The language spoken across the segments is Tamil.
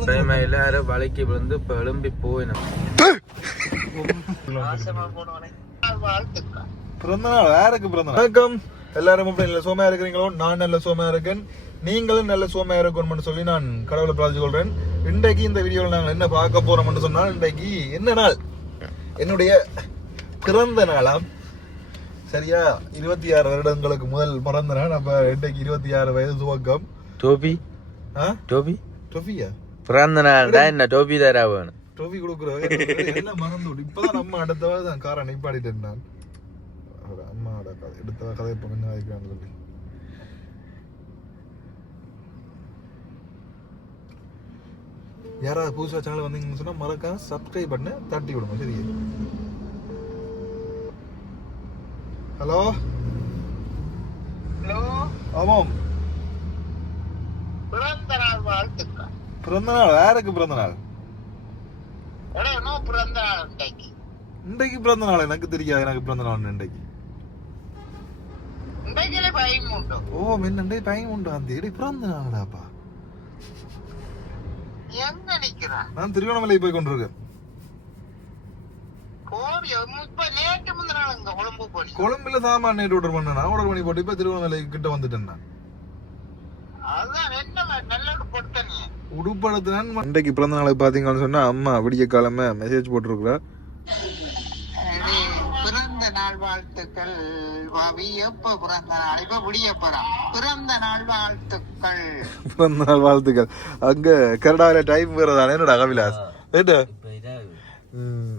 எல்லாரும் வலைக்கு விழுந்து எழும்பி போயிடும். பிறந்தநாள் யாருக்கு பிறந்த வணக்கம். எல்லாரும் நல்ல சோமையா இருக்கிறீங்களோ? நான் நல்ல சோமையா இருக்கேன், நீங்களும் நல்ல சோமையா இருக்கணும்னு சொல்லி நான் கடவுளை பிரார்த்திச்சு கொள்றேன். இன்றைக்கு இந்த வீடியோவில் நாங்கள் என்ன பார்க்க போறோம்னு சொன்னால், இன்றைக்கு என்ன நாள்? என்னுடைய பிறந்த நாளாம். சரியா 26 வருடங்களுக்கு முதல் பிறந்த நாள். அப்ப இன்றைக்கு 26 வயது துவக்கம். டோபி டோபியா பிறந்த நாள் தான். என்ன டோபி தரா வேணும்? டோபி கொடுக்குற எல்லாம் மறந்து விடு. இப்பதான் நம்ம அடுத்த தான் காரை நிப்பாடிட்டேன் நான். அம்மாவோட எடுத்த கதை இப்போ கொஞ்சம் வைக்கிறான்னு சொல்லி யாராவது புதுசாக சேனல் வந்தீங்கன்னு சொன்னா மறக்காம சப்ஸ்கிரைப் பண்ண தட்டி விடுங்க. சரி, ஹலோ ஆமாம். பிறந்த நாள் வாழ்த்துக்கள். பிறந்த நாள் யாருக்கு பிறந்த நாள்? பிறந்த நாள் இன்றைக்கு பிறந்த நாள் எனக்கு தெரியாது. எனக்கு பிறந்த நாள் இன்றைக்கு. ஓ மின்னண்டே பையன் உண்டு. அந்த இடி பிறந்த நாளாப்பா. எங்க நிக்கிறா? நான் திருவண்ணாமலை போய் கொண்டிருக்கேன். கொழும்புல சாமான் நேற்று ஆர்டர் பண்ணேன். ஆர்டர் பண்ணி போட்டு இப்ப திருவண்ணாமலை கிட்ட வந்துட்டேன். நான் உடுப்படுத்தினேன். இன்றைக்கு பிறந்த நாளை பாத்தீங்கன்னு சொன்னா அம்மா விடிய காலமே மெசேஜ் போட்டிருக்கிறா. பிறந்த நாள் வாழ்த்துக்கள். எப்ப பிறந்த நாள்? இப்ப விடிய போறான். பிறந்த நாள் வாழ்த்துக்கள். பிறந்த நாள் வாழ்த்துக்கள். அங்க கனடாவில டைம் வேறதானே என்னோட அகவிலாஸ்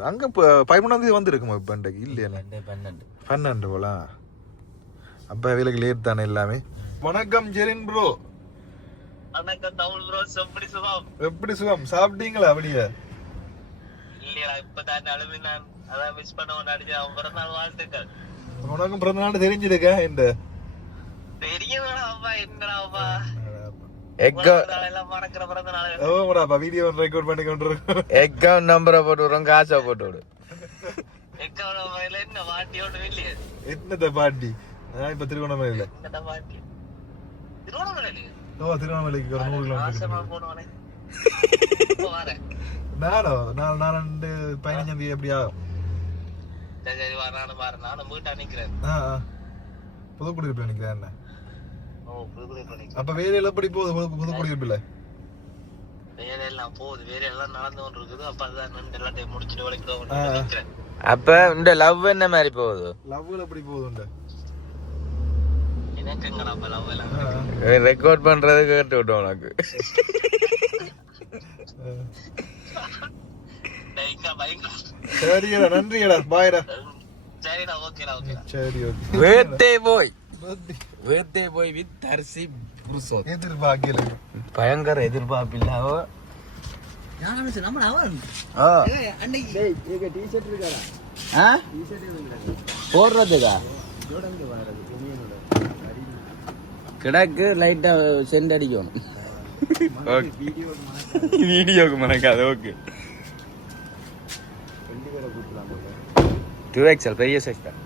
அங்க 13ஆம் தேதி வந்துருக்குமா? இப்ப இன்றைக்கு இல்லையா? 12 போல. அப்ப அவைகளுக்கு லேட் தானே எல்லாமே. வணக்கம் ஜெரின் ப்ரோ. வணக்கம் தமிழ் ப்ரோ. எப்படி சுகம்? சாப்பிட்டீங்களா? அப்படியே இல்லையா? இப்பதான் அழுவி நான் அதான் மிஸ் பண்ண கொண்டாடி. அவன் பிறந்த நாள் வாழ்த்துக்கள். உனக்கும் பிறந்த நாள் தெரிஞ்சிருக்க? இந்த வீடியோ ரெக்கார்ட் பண்ணி கொண்டிருக்கோம். அக்கவுண்ட் நம்பரை போட்டு விடுறோம், காசை போட்டு விடு. என்னத்த பாட்டி? இப்ப திருவண்ணாமலையில. திருவண்ணாமலைக்கு ஒரு 100 கிலோமீட்டர். நானோ 15ஆம் தேதி எப்படியா? புதுக்குடியிருப்பு நினைக்கிறேன். அப்ப வேற எப்படி போகுது? புதுக்குடியிருப்புல அப்ப இந்த லவ் என்ன மாதிரி போகுது? லவ்ல எப்படி போகுது? ரெக்கார்ட் பண்றது கேட்டு விட்டோம் உனக்கு. சரிடா, நன்றிடா, பாய்டா. சரி, ஓகே. வேர்த்தே போய் வித் அரிசி புருஷோத். எதிர்பார்க்கல, பயங்கர எதிர்பார்ப்பில்லாவ போடுறதுக்கா கிடக்கு லைட்டா சென்ட் அடிக்கணும். வீடியோக்கு மறக்காது. ஓகே, 2XL பெரிய சைஸ் தான்.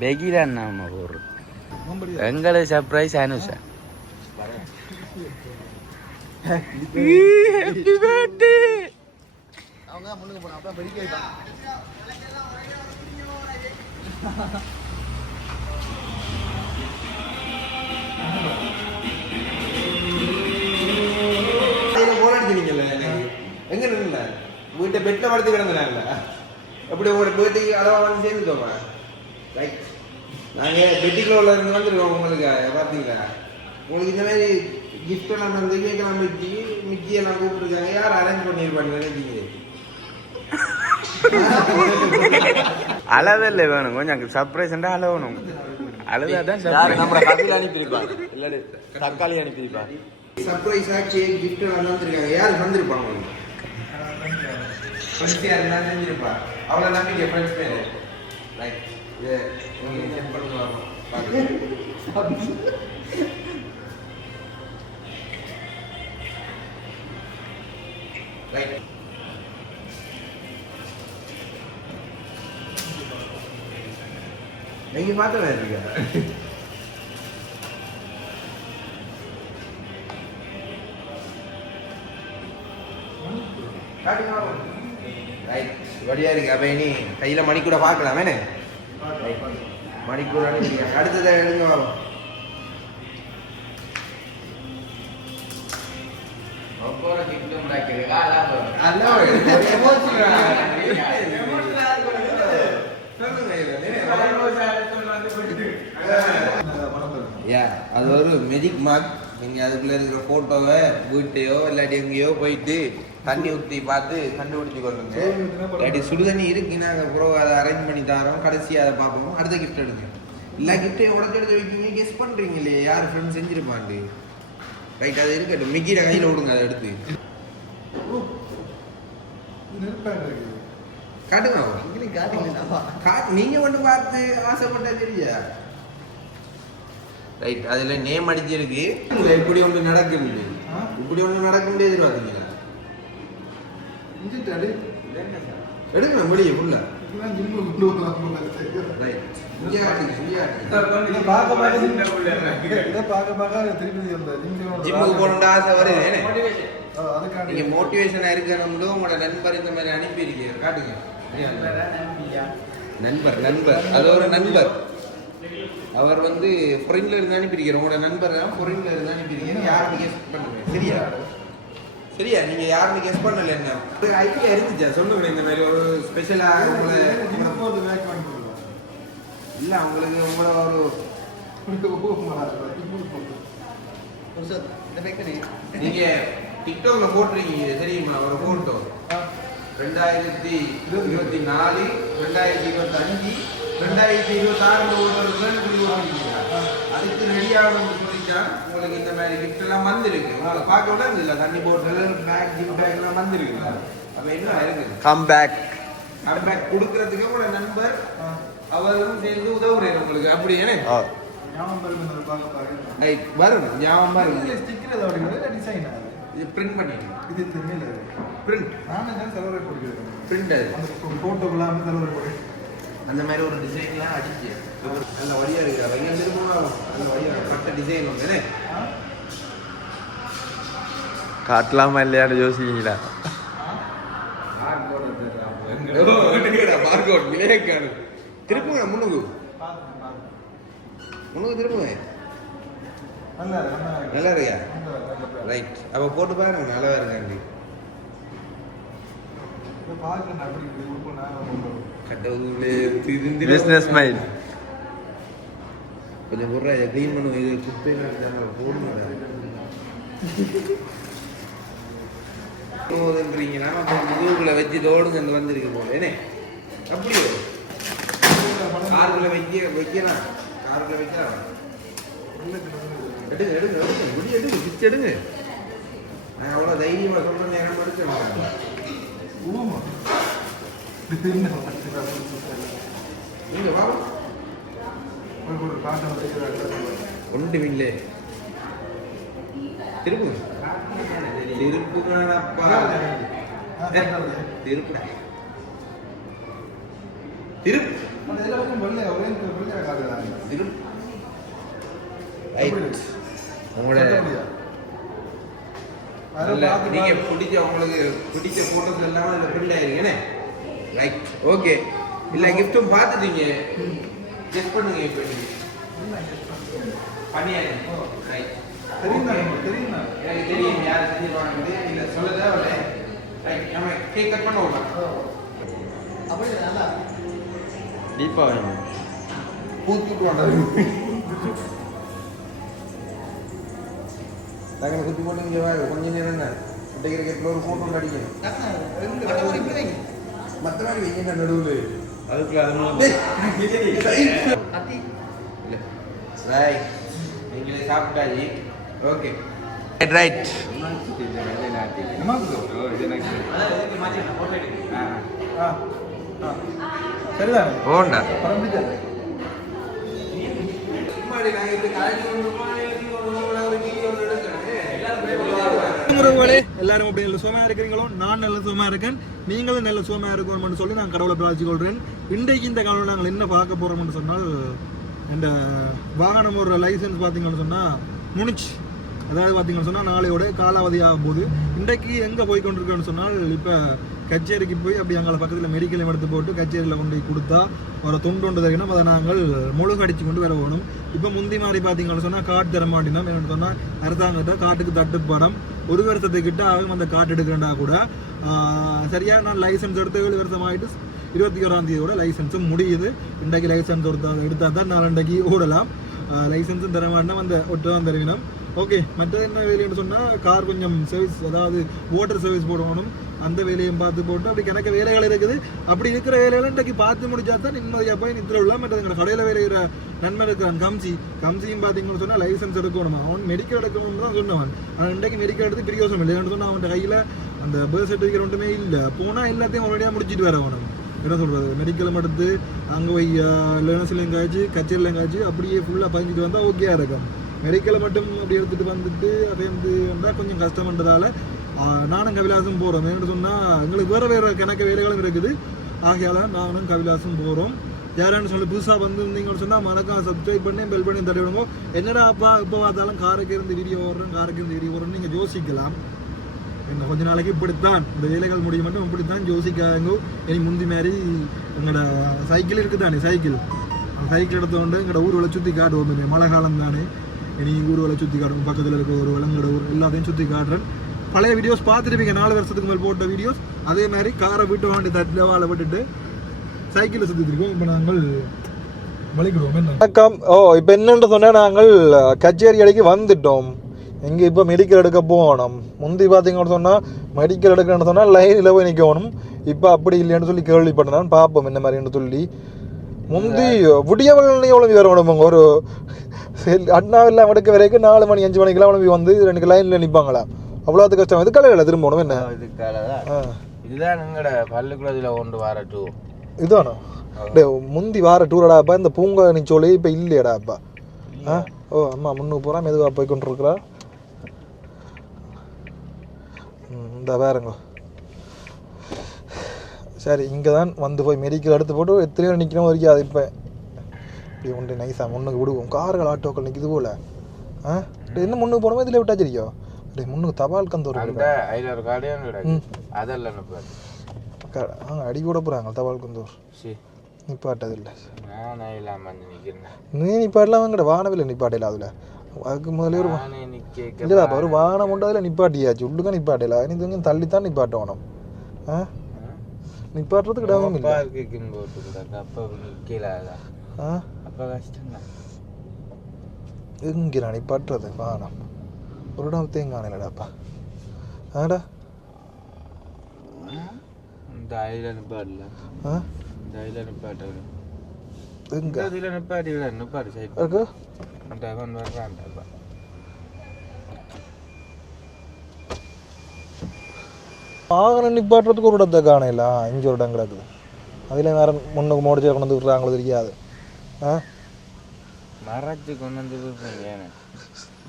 பெகிதான் நம்ம போடுறோம். எங்களுக்கு சர்ப்ரைஸ் அனுஷா. Happy birthday. அவங்க முன்னுக்கு போனா அப்ப பெரிய வைப்பாங்க. எங்க நின்ன வீட்டை பெட்ல படுத்து கிடந்தாங்கல்ல, அப்படி ஒரு பேட்டிக்கு அளவா வந்து சேர்ந்துட்டோமா? ரைட், நாங்கள் பெட்டிக்குள்ள இருந்து வந்துருக்கோம். உங்களுக்கு பார்த்தீங்களா? உங்களுக்கு இந்த மாதிரி கிஃப்ட் எல்லாம் வந்து கேட்கலாம். மிக்கி எல்லாம் கூப்பிட்டுருக்காங்க. யார் அரேஞ்ச் பண்ணியிருப்பாங்க நினைக்கிறீங்க? அளவு இல்லை வேணும், கொஞ்சம் சர்ப்ரைஸ்ண்டா அளவணும். அழுதாதான் நம்ம கபில் அனுப்பியிருப்பாங்க, இல்லாடி தக்காளி அனுப்பியிருப்பாங்க. சர்ப்ரைஸ் ஆச்சு, கிஃப்ட் எல்லாம் வந்துருக்காங்க. யார் வந்திருப்பாங்க? யார் செஞ்சிருப்பா? அவ்வளோ நம்பிக்கை ஃப்ரெண்ட்ஸ் பேர். ரைட், செக் பண்ணுவாங்க. ரைட், நீங்க பார்த்தா இருக்கா? ரைட் வழியா இருக்கு அப்ப இனி கையில மணிக்கூட பார்க்கலாம் வேணே மணிக்கூட அடுத்ததை எடுங்க வரும் அது ஒரு மெஜிக் மார்க். நீங்க அதுக்குள்ள இருக்கிற போட்டோவை வீட்டையோ இல்லாட்டி எங்கேயோ போயிட்டு தண்ணி ஊற்றி பார்த்து கண்டுபிடிச்சு கொள்ளுங்க. இல்லாட்டி சுடுதண்ணி இருக்கு நாங்கள் அப்புறம் அதை அரேஞ்ச் பண்ணி தரோம். கடைசியாக அதை பார்ப்போம். அடுத்த கிஃப்ட் எடுங்க. இல்லை கிஃப்டை உடச்சு எடுத்து வைக்கிங்க. கெஸ் பண்ணுறீங்க இல்லையா யார் ஃப்ரெண்ட்ஸ் செஞ்சிருப்பாண்டு. ரைட் அது இருக்கட்டும். மிக்கிற கையில் விடுங்க அதை எடுத்து காட்டுங்க. நீங்க ஒன்று பார்த்து ஆசைப்பட்டா தெரியா. ரைட் அதில் நேம் அடிச்சிருக்கு. இப்படி ஒன்று நடக்க முடியாது. இப்படி ஒன்று நடக்க முடியாது எதிர்பார்த்தீங்களா? எடுக்கணும் வெளியே ஃபுல்லா. ஜிம்முக்கு போகணும்னு ஆசை வருது. நீங்க மோட்டிவேஷனா இருக்கணும்னு உங்களோட நண்பர் இந்த மாதிரி அனுப்பியிருக்கீங்க. காட்டுங்க. நண்பர் நண்பர் அது ஒரு நண்பர். அவர் வந்து ஃபாரின்ல இருந்து அனுப்பியிருக்கிறார். உங்களோட நண்பர் ஃபாரின்ல இருந்து அனுப்பியிருக்கீங்க. யாருன்னு கெஸ் பண்ணுங்க. சரியா சரியா நீங்க யாருன்னு கெஸ் பண்ணல. என்ன ஒரு ஐடியா இருந்துச்சா சொல்லுங்க. இந்த மாதிரி ஒரு ஸ்பெஷலா உங்களை இல்ல உங்களுக்கு உங்களோட ஒரு நீங்க டிக்டாக்ல போட்டிருக்கீங்க தெரியுமா ஒரு போட்டோ 2024 2025 2026 அதுக்கு ரெடியாகணும்னு சொல்லிட்டா உங்களுக்கு இந்த மாதிரி கிஃப்ட் எல்லாம் வந்திருக்கு. உங்களை பார்க்க விட இல்லை தண்ணி போட்டல் பேக் கிஃப்ட் பேக் எல்லாம் வந்திருக்கு. அப்ப என்ன இருக்குது கம் பேக் கொடுக்கறதுக்கு உங்களோட நண்பர் அவரும் சேர்ந்து உதவுறாரு உங்களுக்கு. அப்படி என்ன வரும் ஞாபகம் பாருங்க. இது பிரிண்ட் பண்ணிட்டு இது பிரிண்ட் பிரிண்ட் அந்த மாதிரி ஒரு டிசைன்லாம் அடிச்சு நல்ல வழியா இருக்கு. அவங்க திரும்பவும் நல்ல வழியா கரெக்டாக டிசைன் வந்து காட்டலாமா இல்லையான்னு யோசிக்கிறீங்களா? திருப்புங்க முன்னுக்கு திருப்புங்க. நல்லா இருக்கியா? ரைட் அப்ப போட்டு பாருங்க. நல்லா இருக்காண்டி பிசினஸ் மைண்ட் கொஞ்சம் போடுற இதை க்ளீன் பண்ணுவோம். இது குப்பைன்றீங்கன்னா முதுகுல வச்சு தோடுங்க வந்திருக்கு போல என்ன அப்படியோ காருக்குள்ள வைக்கலாம். காருக்குள்ள வைக்கலாம். எடுங்க எடுங்க முடி எடுங்க பிச்சு எடுங்க. நான் அவ்வளோ தைரியமாக சொல்கிறேன். நேரம் எடுத்து நீங்க வா ஒன்றுமில்லை. திருப்புங்க திருப்புங்கப்பா திருப்புடா திருப்பு உங்களோட நீங்க பிடிச்ச உங்களுக்கு பிடிச்ச போட்டோஸ் எல்லாம் அதில் பிரிண்ட் ஆயிருக்கேனே. Right okay. இல்லை கிஃப்ட்டும் பார்த்துட்டீங்க. செக் பண்ணுங்க. இப்போ பண்ணியாரு. ரைட் எனக்கு தெரியும் யார் செஞ்சிருவாங்க. இல்லை சொல்ல தேவையில்ல. ரைட் நம்ம கேக் கட் பண்ண விடலாம். அப்படி நல்லா தீபாவளி பூத்துட்டு வந்தாங்க. நாங்கள் குத்தி போட்டு இங்கே கொஞ்சம் நேரம் தான் குட்டைக்கிற கேட்டில் ஒரு ஃபோட்டோ அடிக்கணும். மற்ற மாதிரி வைங்க நடுவில் அதுக்குள்ள ரைட் நீங்களே சாப்பிட்டாச்சு. ஓகே ரைட் சரிதான் போண்டா எல்லாரும் அப்படி நல்ல சுகமா இருக்கிறீங்களோ நான் நல்ல சுகமா இருக்கேன். நீங்களும் நல்ல சுகமா இருக்கணும்னு சொல்லி நான் கடவுளை பிரார்த்திச்சு கொள்றேன். இன்றைக்கு இந்த காலையில் நாங்கள் என்ன பார்க்க போறோம்னு சொன்னால் இந்த வாகனம் ஒரு லைசன்ஸ் பார்த்தீங்கன்னு சொன்னா முனிச் அதாவது பார்த்தீங்கன்னு சொன்னால் நாளையோட காலாவதி ஆகும் போது இன்றைக்கு எங்கே போய் கொண்டிருக்கோன்னு சொன்னால் இப்போ கச்சேரிக்கு போய் அப்படி அங்கே பக்கத்தில் மெடிக்கலையும் எடுத்து போட்டு கச்சேரியில் கொண்டு போய் கொடுத்தா ஒரு துண்டு தரணும் அதை நாங்கள் முழுக அடித்து கொண்டு வர வேணும். இப்போ முந்தி மாதிரி பார்த்தீங்கன்னு சொன்னால் காட்டு தர மாட்டினோம். என்னென்னு சொன்னால் அரசாங்கத்தை காட்டுக்கு தட்டுப்படம் 1 வருஷத்துக்கிட்ட ஆகும் அந்த காட்டு எடுக்கிறேன்டா கூட சரியாக நான் லைசன்ஸ் எடுத்து 7 வருஷம் ஆகிட்டு 21ஆம் தேதியோட லைசன்ஸும் முடியுது. இன்றைக்கு லைசன்ஸ் எடுத்தால் தான் நாளண்டைக்கு ஓடலாம். லைசன்ஸும் தர மாட்டோம் அந்த ஒட்டு தான் தருவினோம். ஓகே, மற்றது என்ன வேலைன்னு சொன்னால் கார் கொஞ்சம் சர்வீஸ் அதாவது வாட்டர் சர்வீஸ் போடணும். அந்த வேலையும் பார்த்து போட்டு அப்படி கணக்க வேலைகள் இருக்குது. அப்படி இருக்கிற வேலைகளை இன்றைக்கு பார்த்து முடிச்சா தான் நிம்மதியாக போய் நித்திர உள்ள. மற்றது எங்கள் கடையில் வேலைகிற நண்பன் இருக்கிறான் கம்சியும் பார்த்தீங்கன்னு சொன்னால் லைசன்ஸ் எடுக்கணும். அவன் மெடிக்கல் எடுக்கணும்னு தான் சொன்னவன். ஆனால் இன்றைக்கு மெடிக்கல் எடுத்து பிரியோசனம் இல்லை. ஏன்னு சொன்னால் அவன் கையில் அந்த பர்த் சர்டிஃபிகேட் ஒன்றுமே இல்லை. போனால் எல்லாத்தையும் ஒரேடியாக முடிச்சுட்டு வர வேணும். என்ன சொல்கிறது, மெடிக்கலும் எடுத்து அங்கே போய் லேர்னர்ஸ்லையும் காய்ச்சி கச்சேரிலையும் காய்ச்சி அப்படியே ஃபுல்லாக பதிஞ்சிட்டு வந்தால் ஓகே இருக்கும். மெடிக்கலை மட்டும் அப்படி எடுத்துகிட்டு வந்துட்டு அதை வந்து வந்தால் கொஞ்சம் கஷ்டம்ன்றதால நானும் கவிலாசும் போகிறோம். என்னென்னு சொன்னால் எங்களுக்கு வேறு கணக்கு வேலைகளும் இருக்குது. ஆகையால் நானும் கவிலாசும் போகிறோம். யாரான்னு சொல்லி புதுசாக வந்திருந்தீங்கன்னு சொன்னால் மறக்காம சப்ஸ்கிரைப் பண்ணி பெல் பண்ணி தட்டி விடுங்க. என்னடா அப்பா இப்போ பார்த்தாலும் காருக்கு இருந்து வீடியோ வர்றோன்னு நீங்கள் யோசிக்கலாம். என்ன கொஞ்ச நாளைக்கு இப்படித்தான் இந்த வேலைகள் முடிய மட்டும் இப்படித்தான் யோசிக்காங்க. இனி முந்தி மாதிரி எங்களோட சைக்கிள் இருக்குது தானே, சைக்கிள் எடுத்துக்கொண்டு எங்களோட ஊர்வலை சுற்றி காட்டுவோம். மழை காலம் தானே, இனி ஊர்வலை சுற்றி காட்டுவோம். பக்கத்தில் இருக்க ஒரு விலங்கோட ஊர் எல்லாத்தையும் சுற்றி காட்டுறேன். பழைய வீடியோஸ் பார்த்துருப்பீங்க, 4 வருஷத்துக்கு மேல் போட்ட வீடியோஸ். அதே மாதிரி காரை விட்டு வாண்டி தட்டில் வாழை விட்டுட்டு சைக்கிளை சுற்றிருக்கோம். இப்போ நாங்கள் வலிக்கிடுவோம். என்ன வணக்கம். இப்போ என்னென்று சொன்னால் நாங்கள் கச்சேரி அடிக்கு வந்துட்டோம். இங்கே இப்போ மெடிக்கல் எடுக்க போகணும். முந்தி பார்த்தீங்கன்னு சொன்னால் மெடிக்கல் எடுக்கணும்னு சொன்னால் லைனில் போய் நிற்கணும். இப்போ அப்படி இல்லைன்னு சொல்லி கேள்விப்பட்டேன். பார்ப்போம் என்ன மாதிரின்னு சொல்லி. முந்தி விடியவள் எவ்வளோ வரணும், ஒரு அண்ணாவெல்லாம் எடுக்க வரைக்கும் 4 மணி 5 மணிக்கெல்லாம் உடம்பி வந்து 2 லைனில் நிற்பாங்களா. அவ்வளோது கஷ்டம். இது கலையில் திரும்பணும். என்ன இதுதான் எங்களோட பள்ளிக்கூடத்தில் கொண்டு வர டூர். இதுதானோ முந்தி வார டூரடாப்பா. இந்த பூங்கா நிச்சோலே இப்போ இல்லையடாப்பா. அம்மா முன்னுக்கு போகிறா மெதுவாக போய் கொண்டு இருக்கிறா. இந்த வேறுங்க சரி, இங்கே தான் வந்து போய் மெடிக்கல் எடுத்து போட்டு எத்தனையோ நிற்கணும் வரைக்கும். அது இப்போ இப்படி ஒன்று நைஸாக முன்னுக்கு விடுவோம். கார்கள் ஆட்டோக்கள் நிற்கிது போல். என்ன முன்னுக்கு போனோமோ இதில் விட்டாச்சிருக்கோ. அப்படியே முன்னுக்கு தபால் கந்தூர் அடி கூட போகிறாங்க. தபால் கந்தூர் நிப்பாட்டதில்லை. நீ நிப்பாட்டலாம் வாங்கட வானவில் நிப்பாட்டையில. அதில் அதுக்கு முதலே ஒரு இல்லைடா ஒரு வானம் உண்டு. அதில் நிப்பாட்டியாச்சு உள்ளுக்க நிப்பாட்டையில. நீ கொஞ்சம் தள்ளித்தான் நிப்பாட்டணும். நிப்பாட்டுறதுக்கு இடமும் இல்லை. எங்கிறா நிப்பாட்டுறது வானம் ஒரு இடம் தேங்கான இல்லடாப்பா. ஆடா வாகனம் நிப்பாட்டுறதுக்கு ஒரு இடத்தை காணல. 5 ஒரு இடம் கிடக்குது. அதில் வேற முன்னுக்கு மோடிச்சு கொண்டு வந்து விட்டுறாங்களோ தெரியாது. மறைச்சு கொண்டு வந்து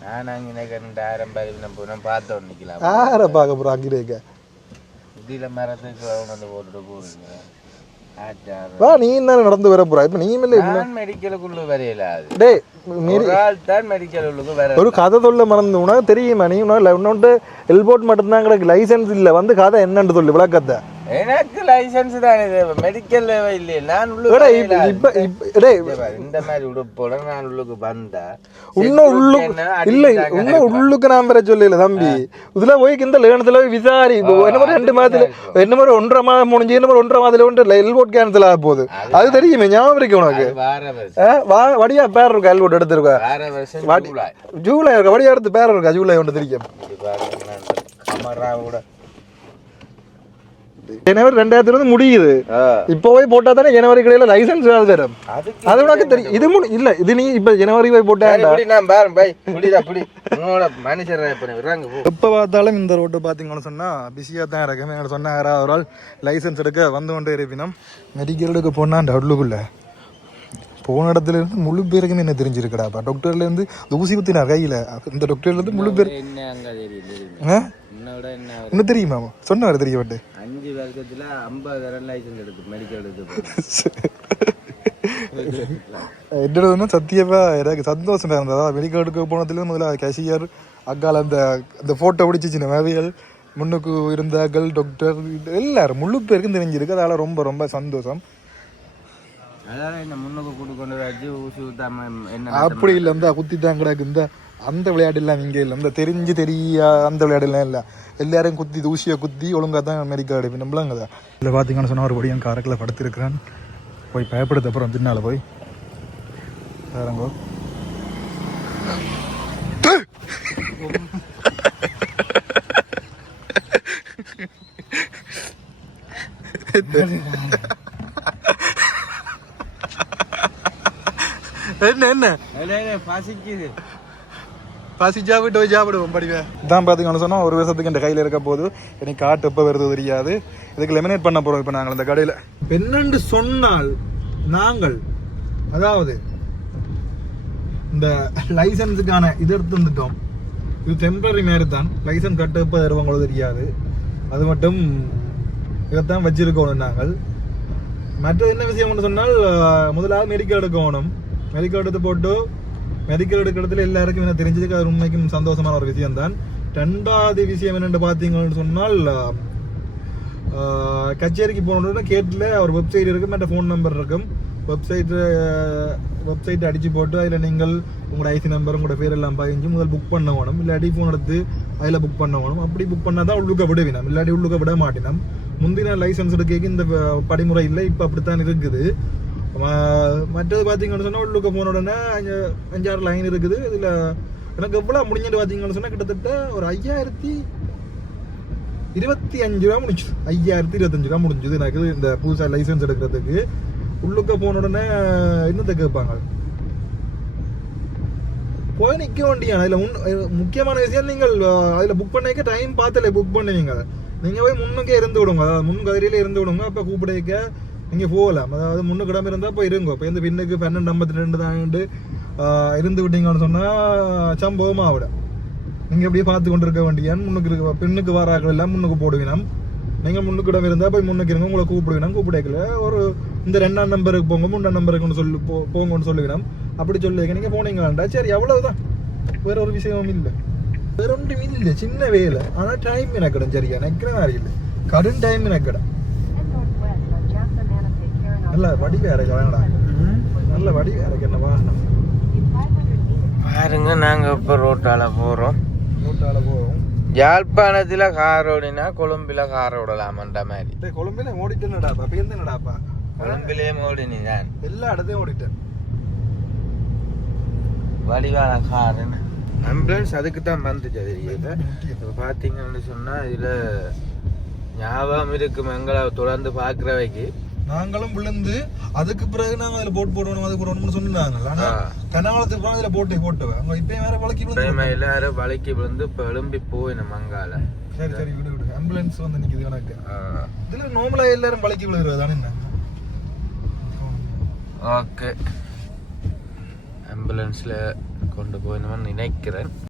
நான் அங்கே 2000 பார்த்தோம் நிற்கலாம். யாரை பார்க்க போகிறோம் அங்கே இருக்க இதில் மரத்துக்கு வந்து போட்டுட்டு போறீங்க. வா நீ என்ன நடந்து வர போறா. இப்ப நீ மெடிக்கலுக்குள்ள வரையில ஒரு கதை சொல்ல மறந்து உனக்கு தெரியுமா? நீ இன்னொன்று எல்போர்ட் மட்டும்தான் கிடக்கு, லைசன்ஸ் இல்லை. வந்து கதை என்னன்னு சொல்லு விளக்கத்தை. எனக்கு லைசன்ஸ் தான் மெடிக்கல் இல்லையே. நான் இந்த மாதிரி உடுப்போட நான் உள்ளுக்கு வந்தா உள்ளுக்கு நான் பெற சொல்லல தம்பி. இதுல போய் இந்த லேனத்துல போய் விசாரி. என்ன 2 மாதத்துல என்ன 1.5 மாதம் முடிஞ்சு என்ன 1.5 மாதத்துல வந்து எல்போர்ட் கேன்சல் ஆக போகுது. அது தெரியுமே, ஞாபகம் இருக்கு உனக்கு? வடியா பேர் இருக்கா? எல்போர்ட் எடுத்துருக்கா ஜூலை இருக்கா? வடியா எடுத்து பேர் இருக்கா? ஜூலை ஒன்று தெரியும். ஜனவரி 2000 முடியுது. இப்போ போய் போட்டா தானே ஜனவரி கடையில லைசன்ஸ் வரும். அது உனக்கு தெரியும். இது இல்ல, இது நீ இப்ப ஜனவரி போய் போட்டா எப்ப பார்த்தாலும் இந்த ரோட்டு பாத்தீங்கன்னு சொன்னா பிஸியா தான் இருக்கு. சொன்னா யாராவது ஒரு ஆள் லைசன்ஸ் எடுக்க வந்து கொண்டே இருப்பினோம். மெடிக்கல் எடுக்க போனா அந்த உள்ளுக்குள்ள போன இடத்துல இருந்து முழு பேருக்குமே என்ன தெரிஞ்சிருக்கடாப்பா. டாக்டர்ல இருந்து ஊசி குத்தினார் கையில. இந்த டாக்டர்ல இருந்து முழு பேர் என்ன தெரியுமா? சொன்னாரு தெரிய மாட்டேன். 5 வருஷத்துல 50 லைசன்ஸ் எடுத்து மெடிக்கல் எடுத்து என்னோட சத்தியமா எனக்கு சந்தோஷமா இருந்ததா. மெடிக்கல் எடுக்க போனதுல முதல்ல கேஷியர் அக்கால அந்த ஃபோட்டோ பிடிச்சிச்சின மேவிகள் முன்னுக்கு இருந்தார்கள் டாக்டர் எல்லாரும் முழு பேருக்கும் தெரிஞ்சிருக்கு. அதனால ரொம்ப ரொம்ப சந்தோஷம். அதான் என்ன முன்னுக்கு கூட்டு கொண்டு வச்சு ஊசி ஊத்தாம என்ன அப்படி இல்லை இந்த குத்திட்டாங்க கிடக்கு இந்த அந்த விளையாட்டு எல்லாம் இங்கே இல்லை. இந்த தெரிஞ்சு தெரியா அந்த விளையாட்டுலாம் இல்லை. எல்லாரையும் குத்தி ஊசியை குத்தி ஒழுங்காக தான் அமெரிக்கா எடுப்பேன் நம்மளாங்க தான். இல்லை பார்த்தீங்கன்னு சொன்னால் ஒரு படியும் காரக்கில் படுத்திருக்கிறான். போய் பயப்படுத்த அப்புறம் பின்னால் போய் வேறங்கோ என்ன பசிக்குது பசிச்சா விட்டு போய் சாப்பிடுவோம் படிவேன் தான் பார்த்தீங்கன்னு சொன்னால் ஒரு வருஷத்துக்கு இந்த கையில் இருக்க போது எனக்கு காட்டு எப்போ வருது தெரியாது. இதுக்கு லெமினேட் பண்ண போகிறோம் இப்போ நாங்கள் இந்த கடையில். என்னென்று சொன்னால் நாங்கள் அதாவது இந்த லைசன்ஸுக்கான இது எடுத்து வந்துட்டோம். இது டெம்பரரி மாரி தான். லைசன்ஸ் கட்ட எப்போ தருவாங்களோ தெரியாது. அது மட்டும் இதைத்தான் வச்சிருக்கணும் நாங்கள். மற்றது என்ன விஷயம் சொன்னால் முதலாவது மெடிக்கல் எடுக்கணும். மெடிக்கல் எடுத்து போட்டு மெடிக்கல் எடுக்கிறதுல எல்லாருக்கும் என்ன தெரிஞ்சதுக்கு அது உண்மைக்கும் சந்தோஷமான ஒரு விஷயம் தான். ரெண்டாவது விஷயம் என்னென்னு பார்த்தீங்கன்னு சொன்னால் கச்சேரிக்கு போனோம்னா கேட்டில் ஒரு வெப்சைட் இருக்கும், மற்ற ஃபோன் நம்பர் இருக்கும். வெப்சைட் அடித்து போட்டு அதில் நீங்கள் உங்களோட ஐசி நம்பர் உங்களோட பேர் எல்லாம் பதிஞ்சு முதல் புக் பண்ண வேணும். இல்லாட்டி ஃபோன் எடுத்து அதில் புக் பண்ண வேணும். அப்படி புக் பண்ணால் தான் உள்ளுக்க விடுவினோம், இல்லாட்டி உள்ளுக்க விட மாட்டினோம். முந்தின லைசன்ஸ் எடுக்க இந்த படிமுறை இல்லை, இப்போ அப்படித்தான் இருக்குது. மற்றது பார்த்தீங்கன்னு சொன்னால் உள்ளுக்க போன உடனே 5-6 லைன் இருக்குது. இதில் எனக்கு எவ்வளோ முடிஞ்சுட்டு பார்த்தீங்கன்னு சொன்னால் கிட்டத்தட்ட ஒரு 5025 ரூபா முடிஞ்சுது. 5025 ரூபா முடிஞ்சுது எனக்கு இந்த புதுசாக லைசன்ஸ் எடுக்கிறதுக்கு. உள்ளுக்க போன உடனே என்னத்தை கேட்பாங்க, போய் நிற்க வேண்டிய. அதில் முக்கியமான விஷயம் நீங்கள் அதில் புக் பண்ணிக்க டைம் பார்த்துல புக் பண்ணுவீங்க. நீங்கள் போய் முன்னுக்கே இருந்து விடுங்க, அதாவது முன் கதிரியில் இருந்து விடுங்க. அப்போ கூப்பிடைக்க நீங்கள் போகலாம். அதாவது முன்னுக்கு இடம் இருந்தால் போய் இருங்க. இப்போ இந்த பின்னுக்கு 12:52 தான் இருந்து விட்டீங்கன்னு சொன்னால் சம்பவமாக விட நீங்கள் அப்படியே பார்த்து கொண்டு இருக்க வேண்டியான். முன்னுக்கு இருக்க பின்னுக்கு வாராக்கள் எல்லாம் முன்னுக்கு போடுவினோம். நீங்கள் முன்னுக்கு இடம் இருந்தால் போய் முன்னுக்கு இருங்க, உங்களை கூப்பிடுவினோம். கூப்பிடைக்கல ஒரு இந்த 2ஆம் நம்பருக்கு போங்க, 3ஆம் நம்பருக்கு சொல்லி போங்கன்னு சொல்லுவினோம். அப்படி சொல்லிக்க நீங்கள் போனீங்களாண்டா சரி, அவ்வளவுதான். வேற ஒரு விஷயமும் இல்லை, வேற ஒன்றும் இல்லை. சின்ன வேலை, ஆனால் டைம் எனக்கிடும். சரியா நிற்கிற மாதிரி இல்லை, கடும் டைம் எனக்கிடும். நல்ல வடி வேற வேணடா, நல்ல வடி வேற என்ன வாகனம் பாருங்க. நாங்க இப்ப ரோட்டால போறோம். யாழ்ப்பாணத்துல கார் ஓடினா கொழும்புல கார் ஓடலாமன்ற மாதிரி. கொழும்புல ஓடிட்டேன்டாப்பா, பேருந்தேன்டாப்பா. கொழும்புலயே ஓடினிதான், எல்லா இடத்தையும் ஓடிட்டேன். வடிவான காருன்னு ஆம்புலன்ஸ் அதுக்கு தான் வந்துச்சு. தெரியுது இப்போ பார்த்தீங்கன்னு சொன்னா இதுல ஞாபகம் இருக்கும் எங்களை தொடர்ந்து பார்க்குறவைக்கு. நாங்களும் விழுந்து அதுக்கு பிறகு நாங்கள் அதில் போடணும், அது போடணும்னு சொன்னாங்க. ஆனால் கனகாலத்துக்கு பிறகு அதில் போட்டுவேன். அவங்க இப்போ வேற வழக்கி விழுந்து எல்லாரும் வழக்கி விழுந்து இப்போ எழும்பி போயிடும் மங்கால. சரி சரி விடு விடு. ஆம்புலன்ஸ் வந்து நிற்கிது எனக்கு. இதில் நார்மலாக எல்லாரும் வழக்கி விழுகிறது தானே என்ன? ஓகே, ஆம்புலன்ஸில் கொண்டு போயிடணும்னு நினைக்கிறேன்.